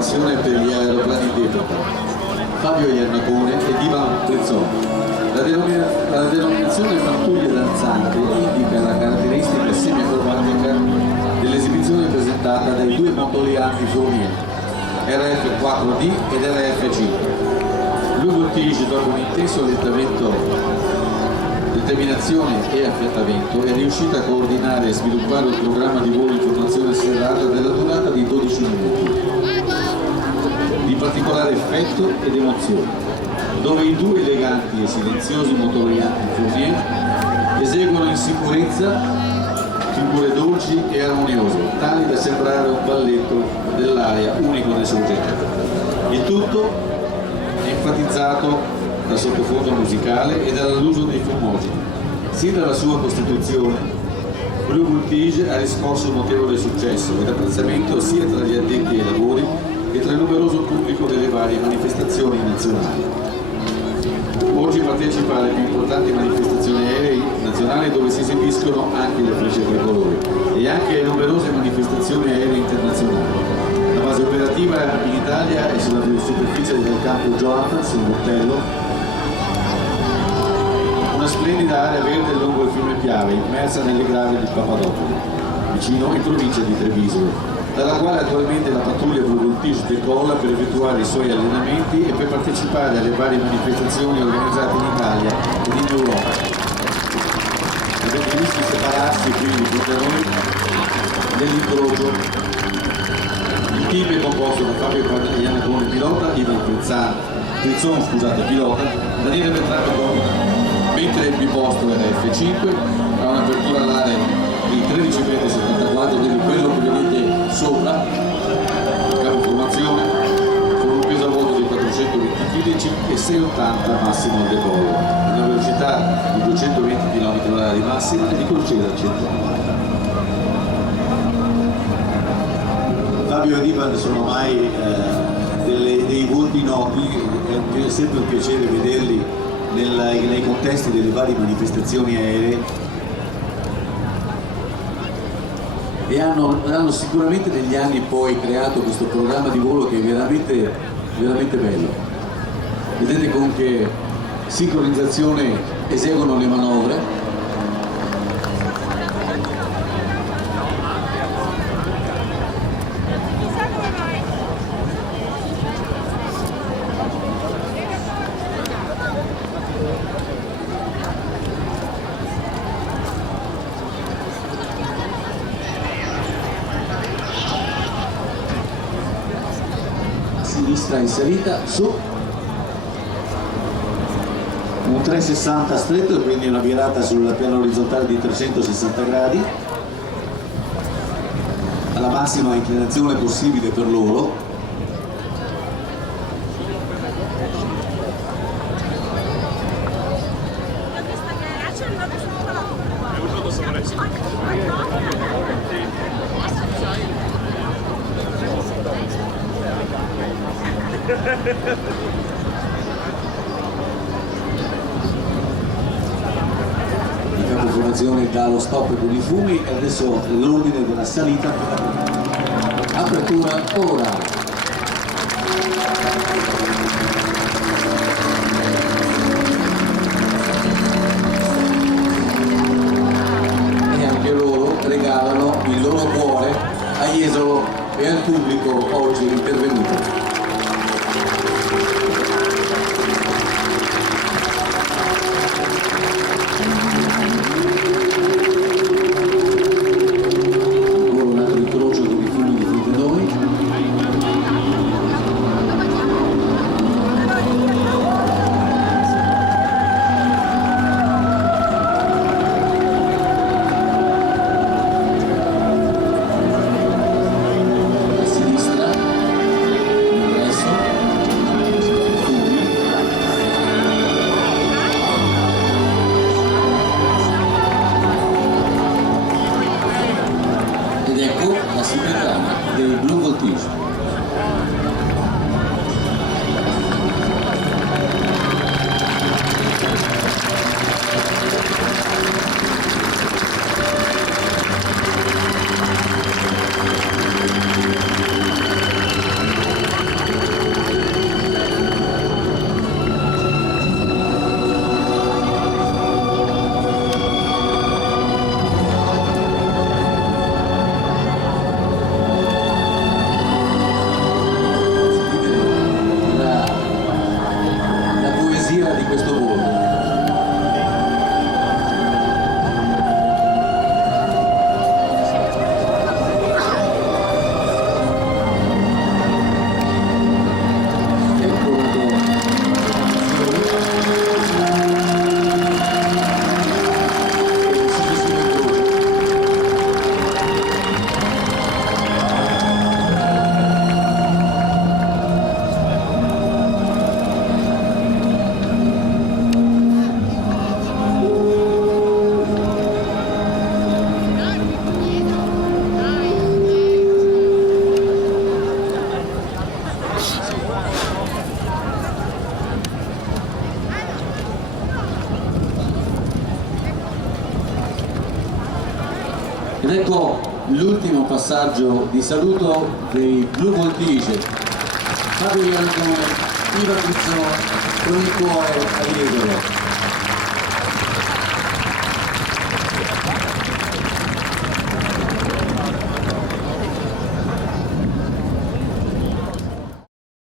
passione per gli aeroplani d'epoca, Fabio Iannacone ed Ivan Prezzò. La denominazione pattuglia danzante indica la caratteristica semi-acrobatica dell'esibizione presentata dai due motorianti Fournier, RF4D ed RF5. L'Ugo Tige, dopo un intenso determinazione e affiatamento, è riuscita a coordinare e sviluppare un programma di volo in formazione serrata della durata di 12 minuti, di particolare effetto ed emozione, dove i due eleganti e silenziosi motorianti Fournier eseguono in sicurezza figure dolci e armoniose, tali da sembrare un balletto dell'aria unico nel suo genere. Il tutto è enfatizzato dal sottofondo musicale e dall'uso dei fumogeni. Sin dalla sua costituzione, Blue Bull Tige ha riscosso un notevole successo ed apprezzamento sia tra gli addetti ai lavori che tra il numeroso pubblico delle varie manifestazioni nazionali. Oggi partecipa alle più importanti manifestazioni aeree nazionali dove si esibiscono anche le frecce tricolori e anche alle numerose manifestazioni aeree internazionali. La base operativa in Italia è sulla superficie del campo Jonathan, sul Montello, una splendida area verde lungo il fiume Piave, immersa nelle gravi di Papadopoli, vicino in provincia di Treviso, dalla quale attualmente la pattuglia Blue Bull Tige decolla per effettuare i suoi allenamenti e per partecipare alle varie manifestazioni organizzate in Italia ed in Europa. Avete visto separarsi quindi da noi nell'incrocio. Il team è composto da Fabio Iannacone pilota, Ivan Prezzò pilota, Daniele Beltrame mentre il biposto RF5 ha un'apertura all'area di 13,74 m, quindi quello che vedete sopra, capo formazione, con un peso a vuoto di 420 kg e 6,80 massimo al decollo, una velocità di 220 km/h massima e di crociera a 190. Fabio ed Ivan sono ormai dei volti noti, è sempre un piacere vederli nei contesti delle varie manifestazioni aeree e hanno sicuramente negli anni poi creato questo programma di volo che è veramente, veramente bello. Vedete con che sincronizzazione eseguono le manovre. Sinistra inserita su un 360 stretto, quindi una virata sul piano orizzontale di 360 gradi alla massima inclinazione possibile per loro. La capoformazione dallo stop con i fumi e adesso l'ordine della salita per apertura ora. E anche loro regalano il loro cuore a Jesolo e al pubblico oggi intervenuto. Ed ecco l'ultimo passaggio di saluto dei Blue Voltige. Fabio Iannone, Iva Guzzò, con il cuore all'idolo.